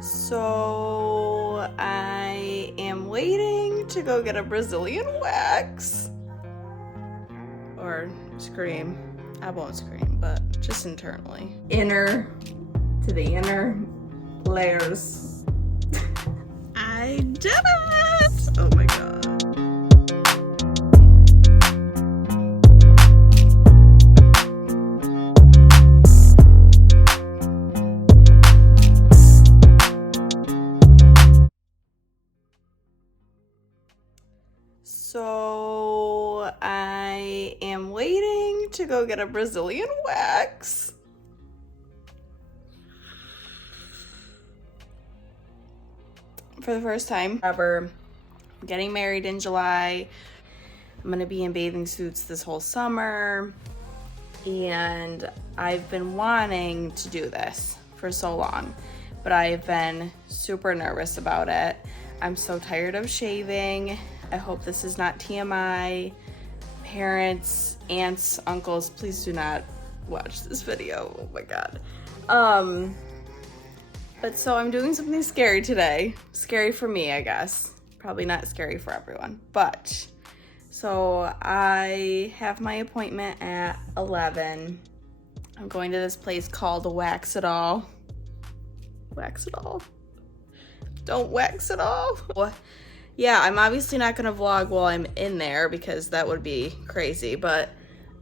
So I am waiting to go get a Brazilian wax. Or scream. I won't scream, but just internally. Inner to the inner layers. I did it! Oh my god. So I am waiting to go get a Brazilian wax. For the first time ever. I'm getting married in July. I'm gonna be in bathing suits this whole summer. And I've been wanting to do this for so long, but I've been super nervous about it. I'm so tired of shaving. I hope this is not TMI. Parents, aunts, uncles, please do not watch this video. Oh my god. But so I'm doing something scary today. Scary for me, I guess. Probably not scary for everyone. But so I have my appointment at 11. I'm going to this place called Wax It All. Wax It All. Don't wax it all. Yeah, I'm obviously not gonna vlog while I'm in there because that would be crazy, but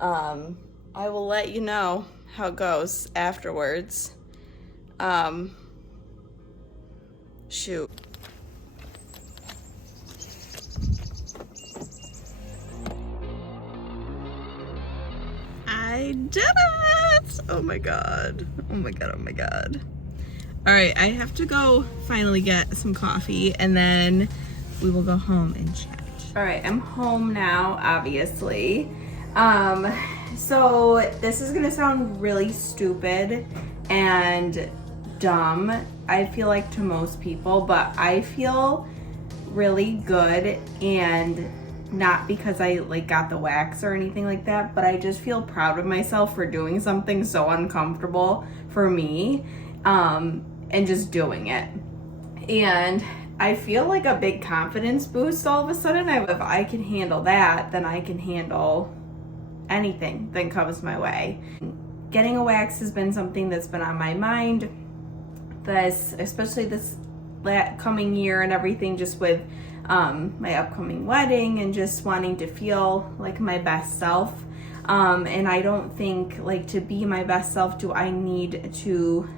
I will let you know how it goes afterwards. Shoot. I did it! Oh my god. Oh my god, oh my god. All right, I have to go finally get some coffee and then we will go home and chat. All right, I'm home now, obviously. So this is gonna sound really stupid and dumb, I feel like, to most people, but I feel really good, and not because I got the wax or anything like that, but I just feel proud of myself for doing something so uncomfortable for me. And just doing it. And I feel like a big confidence boost all of a sudden. If I can handle that, then I can handle anything that comes my way. Getting a wax has been something that's been on my mind, especially this coming year and everything, just with my upcoming wedding and just wanting to feel like my best self. And I don't think, to be my best self, do I need to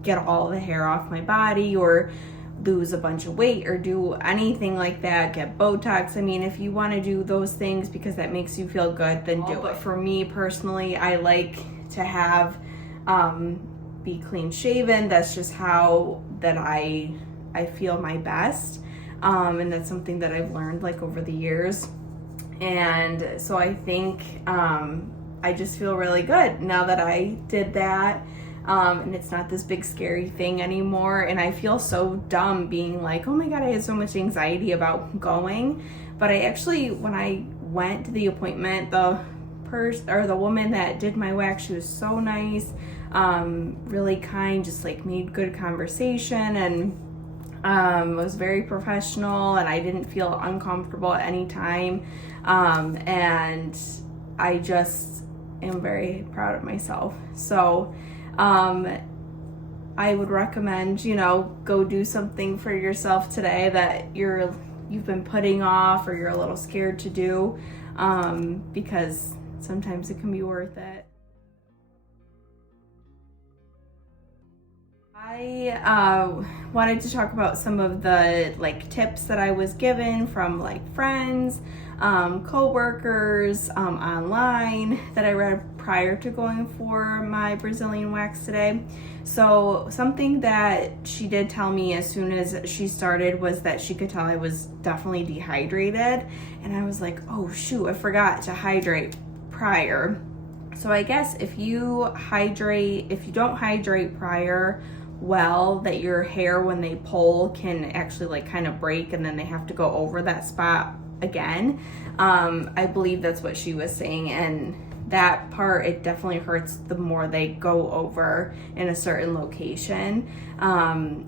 get all the hair off my body or lose a bunch of weight or do anything like that, get Botox. I mean, if you want to do those things because that makes you feel good, then do it. For me personally, I like to have be clean shaven. That's just how that I feel my best, and that's something that I've learned over the years. And so I think I just feel really good now that I did that. And it's not this big scary thing anymore. And I feel so dumb being like, oh my God, I had so much anxiety about going. But I actually, when I went to the appointment, the woman that did my wax, she was so nice, really kind, just made good conversation, and was very professional, and I didn't feel uncomfortable at any time. And I just am very proud of myself. So I would recommend, go do something for yourself today that you've been putting off or you're a little scared to do, because sometimes it can be worth it. I wanted to talk about some of the tips that I was given from friends, co-workers, online, that I read prior to going for my Brazilian wax today. So something that she did tell me as soon as she started was that she could tell I was definitely dehydrated, and I was like, oh shoot, I forgot to hydrate prior. So I guess if you don't hydrate prior well, that your hair, when they pull, can actually kind of break, and then they have to go over that spot again. I believe that's what she was saying, and that part, it definitely hurts the more they go over in a certain location.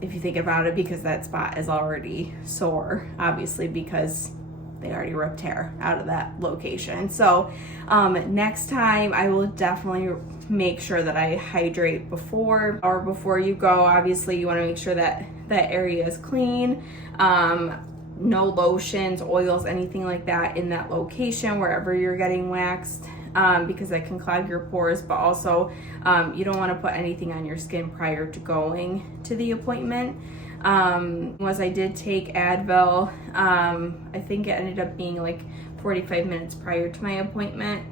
If you think about it, because that spot is already sore, obviously, because they already ripped hair out of that location. So next time I will definitely make sure that I hydrate before you go. Obviously, you want to make sure that that area is clean. No lotions, oils, anything like that in that location wherever you're getting waxed, because that can clog your pores. But also you don't want to put anything on your skin prior to going to the appointment. I did take Advil. I think it ended up being like 45 minutes prior to my appointment,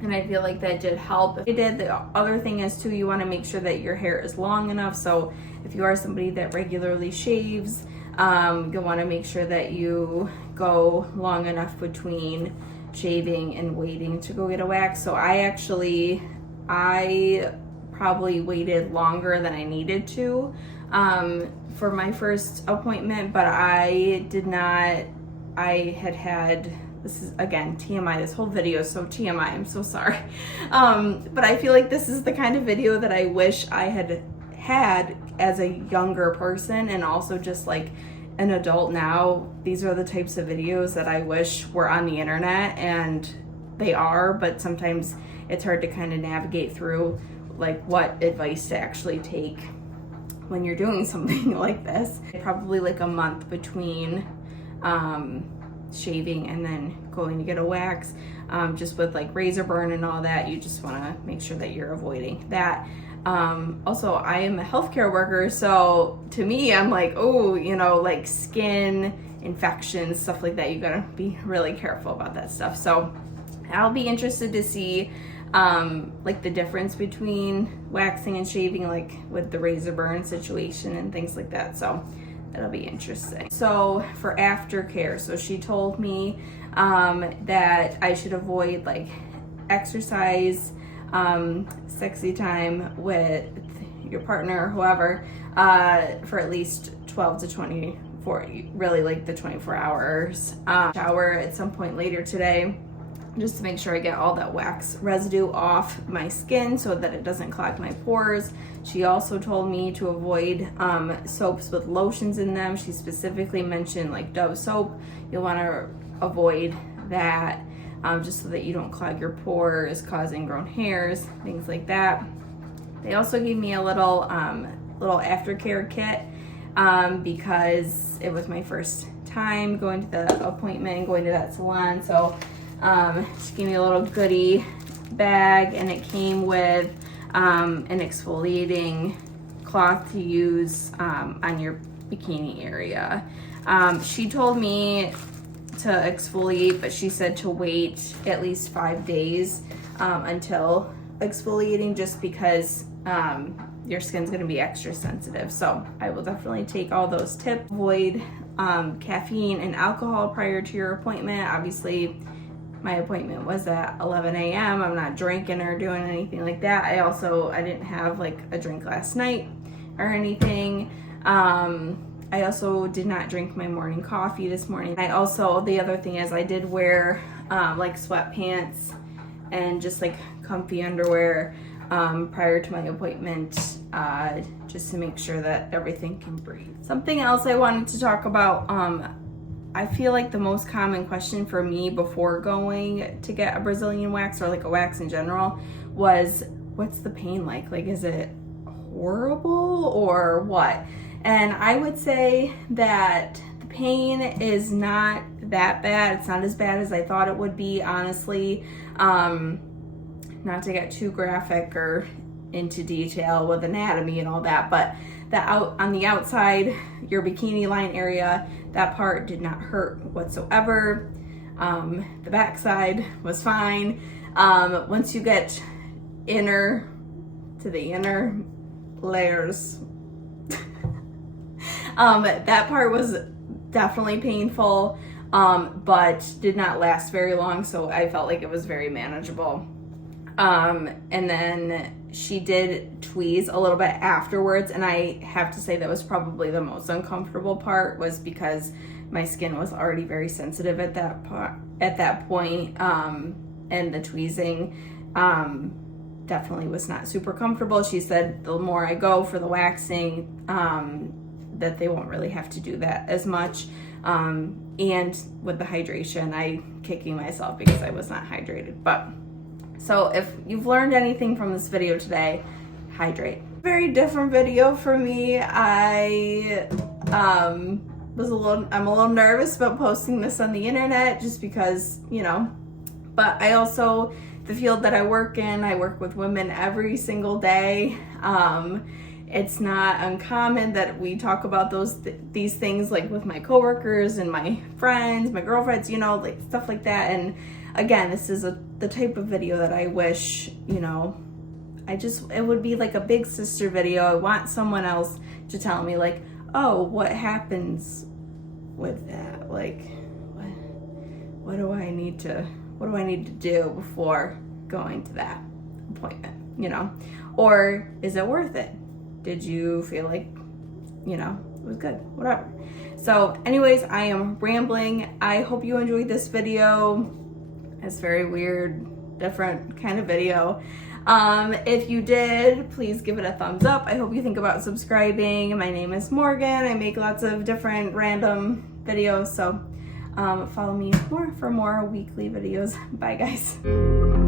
and I feel like that did help. It did. The other thing is too, you want to make sure that your hair is long enough. So if you are somebody that regularly shaves, you'll want to make sure that you go long enough between shaving and waiting to go get a wax. So I probably waited longer than I needed to for my first appointment, but I had, this is again TMI, this whole video is so TMI, I'm so sorry. But I feel like this is the kind of video that I wish I had as a younger person, and also just like an adult now. These are the types of videos that I wish were on the internet, and they are, but sometimes it's hard to kind of navigate through like what advice to actually take when you're doing something like this. Probably like a month between shaving and then going to get a wax, just with like razor burn and all that. You just want to make sure that you're avoiding that. Also, I am a healthcare worker, so to me, I'm like, oh, you know, like skin infections, stuff like that, you gotta be really careful about that stuff. So I'll be interested to see like the difference between waxing and shaving, like with the razor burn situation and things like that. So that'll be interesting. So for Aftercare, so she told me that I should avoid like exercise, sexy time with your partner or whoever, for at least 12 to 24, really like the 24 hours. Shower at some point later today, just to make sure I get all that wax residue off my skin so that it doesn't clog my pores. She also told me to avoid soaps with lotions in them. She specifically mentioned like Dove soap. You'll want to avoid that, just so that you don't clog your pores, cause ingrown hairs, things like that. They also gave me a little Aftercare kit, because it was my first time going to the appointment and going to that salon. So she gave me a little goodie bag, and it came with an exfoliating cloth to use on your bikini area. She told me to exfoliate, but she said to wait at least 5 days until exfoliating, just because your skin's going to be extra sensitive. So I will definitely take all those tips. Avoid caffeine and alcohol prior to your appointment. Obviously, my appointment was at 11 a.m. I'm not drinking or doing anything like that. I didn't have like a drink last night or anything. I also did not drink my morning coffee this morning. The other thing is I did wear like sweatpants and just like comfy underwear prior to my appointment, just to make sure that everything can breathe. Something else I wanted to talk about, I feel like the most common question for me before going to get a Brazilian wax, or like a wax in general, was what's the pain like? Like, is it horrible or what? And I would say that the pain is not that bad. It's not as bad as I thought it would be, honestly. Not to get too graphic or into detail with anatomy and all that, but on the outside, your bikini line area, that part did not hurt whatsoever. The backside was fine. Once you get to the inner layers, that part was definitely painful, but did not last very long, so I felt like it was very manageable. And then she did tweeze a little bit afterwards, and I have to say that was probably the most uncomfortable part, was because my skin was already very sensitive at that point, and the tweezing Definitely was not super comfortable. She said the more I go for the waxing, that they won't really have to do that as much. And with the hydration, I'm kicking myself because I was not hydrated. But so if you've learned anything from this video today, hydrate. Very different video for me. I'm a little nervous about posting this on the internet just because, you know, but I also, the field that I work in, I work with women every single day. It's not uncommon that we talk about these things like with my coworkers and my friends, my girlfriends, you know, like stuff like that. And again, this is the type of video that I wish, you know, it would be like a big sister video. I want someone else to tell me like, oh, what happens with that? Like, what do I need to do before going to that appointment, you know? Or is it worth it? Did you feel like, you know, it was good, whatever. So anyways, I am rambling. I hope you enjoyed this video. It's very weird, different kind of video. If you did, please give it a thumbs up. I hope you think about subscribing. My name is Morgan. I make lots of different random videos, so follow me for more weekly videos. Bye guys.